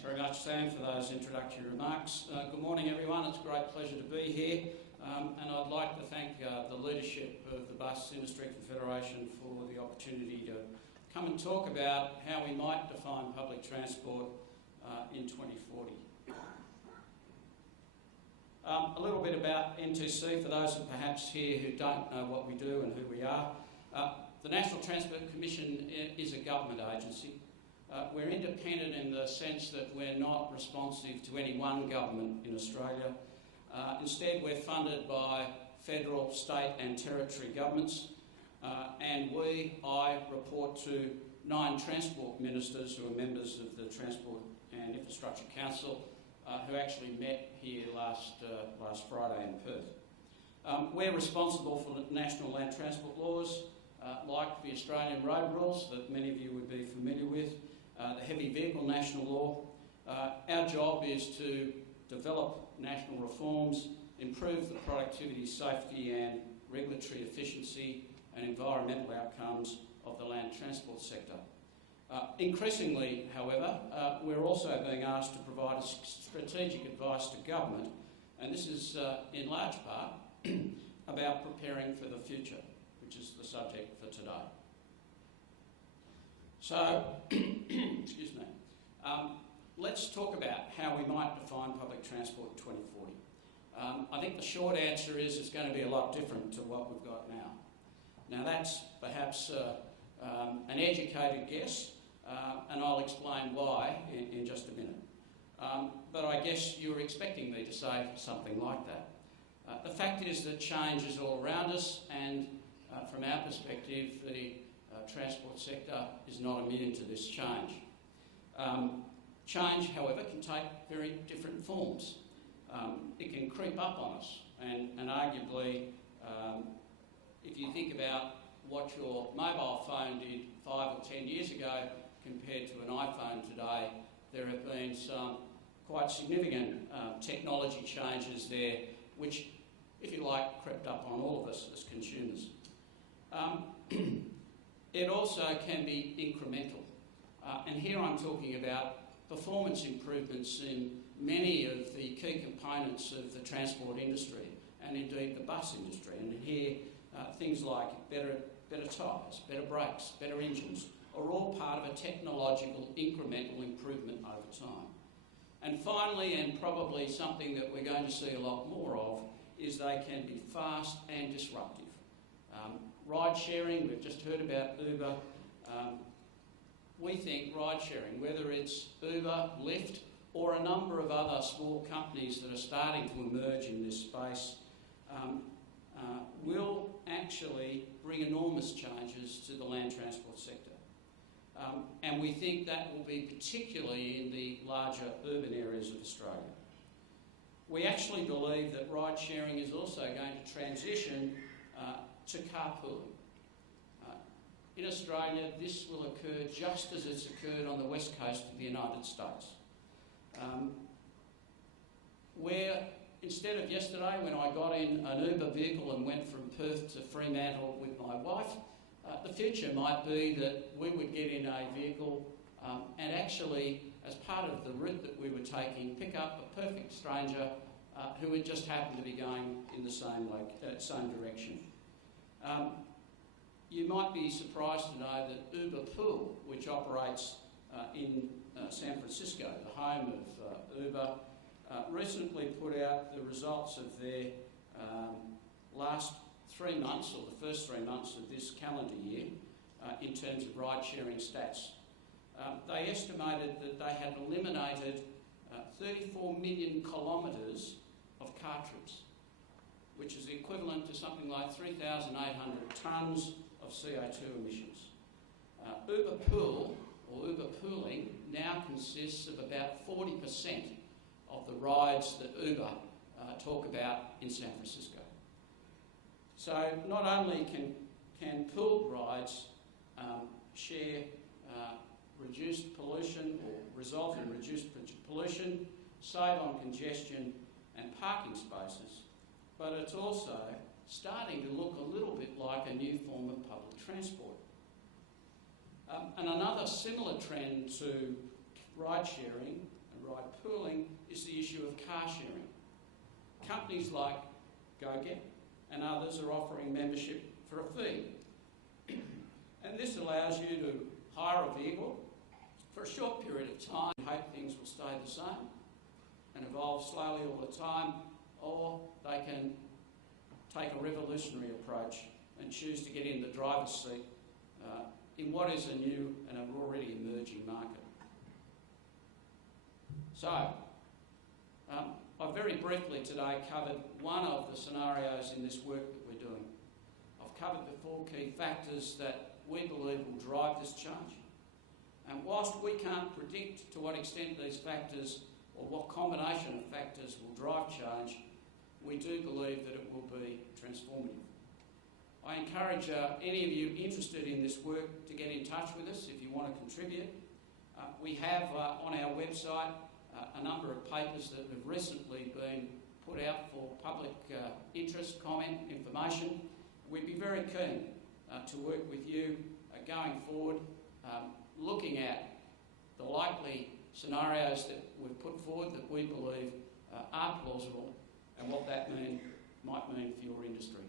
Thanks very much, Sam, for those introductory remarks. Good morning, everyone. It's a great pleasure to be here. And I'd like to thank the leadership of the Bus Industry Confederation for the opportunity to come and talk about how we might define public transport in 2040. A little bit about NTC for those perhaps here who don't know what we do and who we are. The National Transport Commission is a government agency. We're independent in the sense that we're not responsive to any one government in Australia. Instead, we're funded by federal, state and territory governments, and I report to 9 transport ministers who are members of the Transport and Infrastructure Council, who actually met here last Friday in Perth. We're responsible for the national land transport laws, like the Australian road rules that many of you would be familiar with, the heavy vehicle national law. Our job is to develop national reforms, improve the productivity, safety and regulatory efficiency and environmental outcomes of the land transport sector. Increasingly, however, we're also being asked to provide strategic advice to government, and this is in large part about preparing for the future, which is the subject for today. So, excuse me, let's talk about how we might define public transport in 2040. I think the short answer is it's going to be a lot different to what we've got now. Now that's perhaps an educated guess, and I'll explain why in just a minute. But I guess you were expecting me to say something like that. The fact is that change is all around us, and from our perspective, the transport sector is not immune to this change. Change, however, can take very different forms. It can creep up on us, and arguably, if you think about what your mobile phone did 5 or 10 years ago compared to an iPhone today, there have been some quite significant technology changes there, which, if you like, crept up on all of us as consumers. It also can be incremental, and here I'm talking about performance improvements in many of the key components of the transport industry and indeed the bus industry. And here things like better tyres, better brakes, better engines are all part of a technological incremental improvement over time. And finally, and probably something that we're going to see a lot more of, is they can be fast and disruptive. Ride sharing, we've just heard about Uber. We think ride sharing, whether it's Uber, Lyft, or a number of other small companies that are starting to emerge in this space, will actually bring enormous changes to the land transport sector. And we think that will be particularly in the larger urban areas of Australia. We actually believe that ride sharing is also going to transition to carpooling. In Australia, this will occur just as it's occurred on the west coast of the United States. Where instead of yesterday, when I got in an Uber vehicle and went from Perth to Fremantle with my wife, the future might be that we would get in a vehicle and actually, as part of the route that we were taking, pick up a perfect stranger who would just happen to be going in the same direction. You might be surprised to know that Uber Pool, which operates in San Francisco, the home of Uber, recently put out the results of their last 3 months, or the first 3 months of this calendar year, in terms of ride-sharing stats. They estimated that they had eliminated 34 million kilometres of car trips, which is equivalent to something like 3,800 tonnes of CO2 emissions. Uber Pool, or Uber pooling, now consists of about 40% of the rides that Uber talk about in San Francisco. So not only can pooled rides share reduced pollution or result in reduced pollution, save on congestion and parking spaces, but it's also starting to look a little bit like a new form of public transport. And another similar trend to ride sharing ride pooling is the issue of car sharing. Companies like GoGet and others are offering membership for a fee. And this allows you to hire a vehicle for a short period of time and hope things will stay the same and evolve slowly all the time, or they can take a revolutionary approach and choose to get in the driver's seat in what is a new and an already emerging market. So, I've very briefly today covered one of the scenarios in this work that we're doing. I've covered the 4 key factors that we believe will drive this change. And whilst we can't predict to what extent these factors or what combination of factors will drive change, we do believe that it will be transformative. I encourage any of you interested in this work to get in touch with us if you want to contribute. We have on our website a number of papers that have recently been put out for public interest, comment, information. We'd be very keen to work with you going forward, looking at the likely scenarios that we've put forward that we believe are plausible and what that might mean for your industry.